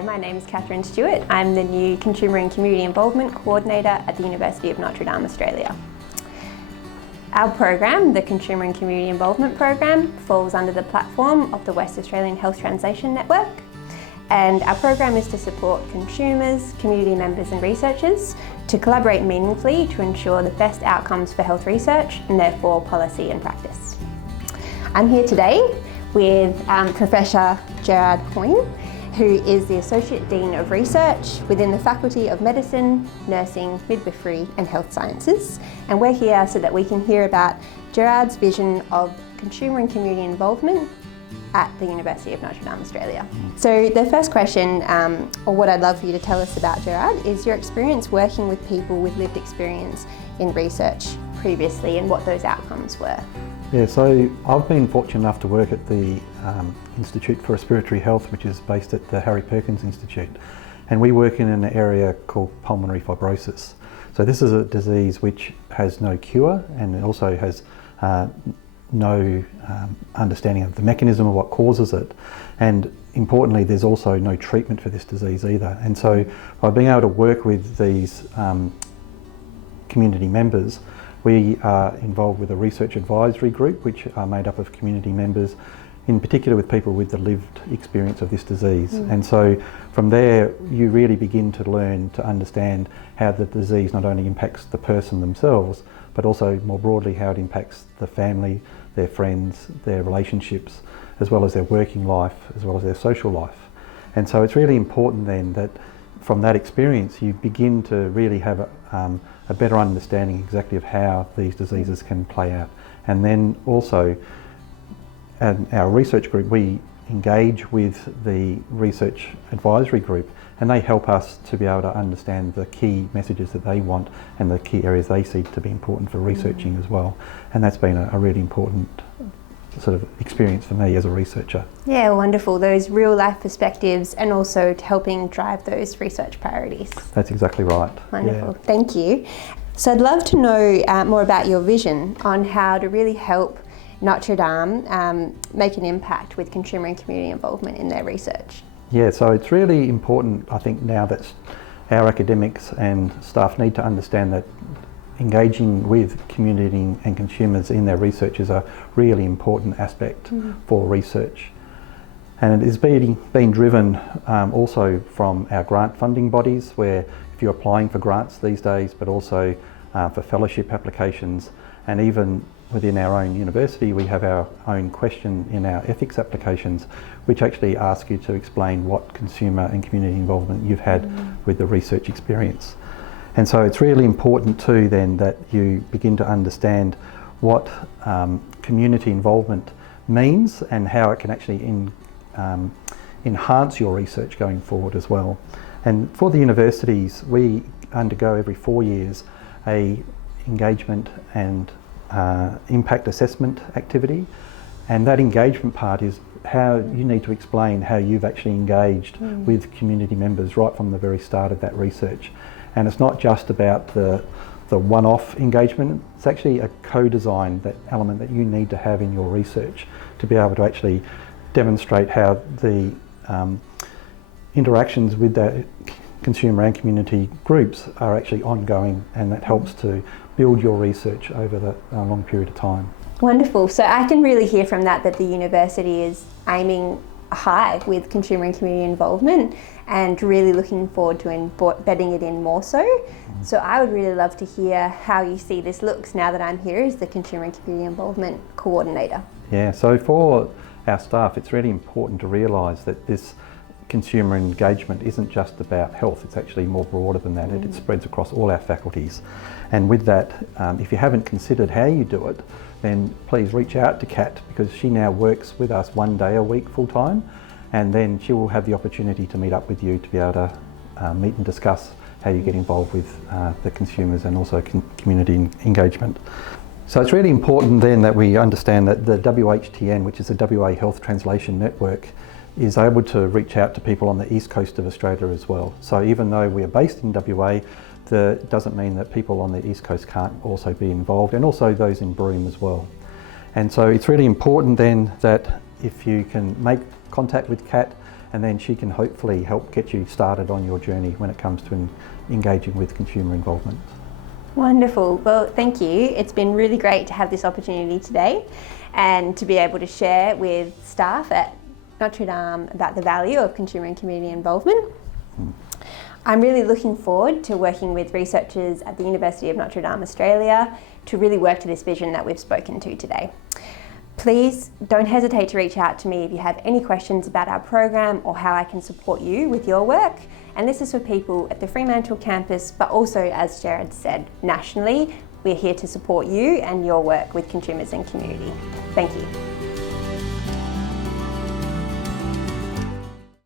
Hi, my name is Kat Stewart. I'm the new Consumer and Community Involvement Coordinator at the University of Notre, Australia. Our program, the Consumer and Community Involvement Program, falls under the platform of the West Australian Health Translation Network. And our program is to support consumers, community members and researchers to collaborate meaningfully to ensure the best outcomes for health research and therefore policy and practice. I'm here today with Professor Gerard Hoyne, who is the Associate Dean of Research within the Faculty of Medicine, Nursing, Midwifery and Health Sciences. And we're here so that we can hear about Gerard's vision of consumer and community involvement at the University of Notre, Australia. So the first question, or what I'd love for you to tell us about, Gerard, is your experience working with people with lived experience in research previously and what those outcomes were. Yeah, so I've been fortunate enough to work at the Institute for Respiratory Health, which is based at the Harry Perkins Institute. And we work in an area called pulmonary fibrosis. So this is a disease which has no cure and it also has no understanding of the mechanism of what causes it. And importantly, there's also no treatment for this disease either. And so by being able to work with these community members, we are involved with a research advisory group which are made up of community members, in particular with people with the lived experience of this disease. And so from there you really begin to learn to understand how the disease not only impacts the person themselves, but also more broadly how it impacts the family, their friends, their relationships, as well as their working life, as well as their social life. And so it's really important then that from that experience you begin to really have a better understanding exactly of how these diseases can play out. And then also our research group, we engage with the research advisory group and they help us to be able to understand the key messages that they want and the key areas they see to be important for researching as well. And that's been a really important sort of experience for me as a researcher. Yeah, wonderful. Those real life perspectives and also helping drive those research priorities. That's exactly right. Wonderful, Yeah. Thank you. So I'd love to know more about your vision on how to really help Notre Dame make an impact with consumer and community involvement in their research. Yeah, so it's really important, I think, now that our academics and staff need to understand that engaging with community and consumers in their research is a really important aspect for research. And it is being driven also from our grant funding bodies, where if you're applying for grants these days, but also for fellowship applications, and even within our own university we have our own question in our ethics applications which actually ask you to explain what consumer and community involvement you've had with the research experience. And so it's really important too then that you begin to understand what community involvement means and how it can actually enhance your research going forward as well. And for the universities, we undergo every 4 years a engagement and impact assessment activity, and that engagement part is how you need to explain how you've actually engaged with community members right from the very start of that research. And it's not just about the one-off engagement, it's actually a co-design, that element that you need to have in your research to be able to actually demonstrate how the interactions with the consumer and community groups are actually ongoing, and that helps to build your research over a long period of time. Wonderful. So I can really hear from that the university is aiming high with consumer and community involvement and really looking forward to embedding it in more so. So I would really love to hear how you see this looks now that I'm here as the Consumer and Community Involvement Coordinator. Yeah, so for our staff it's really important to realise that this consumer engagement isn't just about health, it's actually more broader than that. It spreads across all our faculties. And with that, if you haven't considered how you do it, then please reach out to Kat, because she now works with us 1 day a week full time, and then she will have the opportunity to meet up with you to be able to meet and discuss how you get involved with the consumers and also community engagement. So it's really important then that we understand that the WHTN, which is the WA Health Translation Network, is able to reach out to people on the east coast of Australia as well. So even though we are based in WA, that doesn't mean that people on the east coast can't also be involved, and also those in Broome as well. And so it's really important then that if you can make contact with Kat and then she can hopefully help get you started on your journey when it comes to engaging with consumer involvement. Wonderful. Well, thank you. It's been really great to have this opportunity today and to be able to share with staff at Notre Dame about the value of consumer and community involvement. I'm really looking forward to working with researchers at the University of Notre Dame, Australia, to really work to this vision that we've spoken to today. Please don't hesitate to reach out to me if you have any questions about our program or how I can support you with your work. And this is for people at the Fremantle campus, but also, as Gerard said, nationally. We're here to support you and your work with consumers and community. Thank you.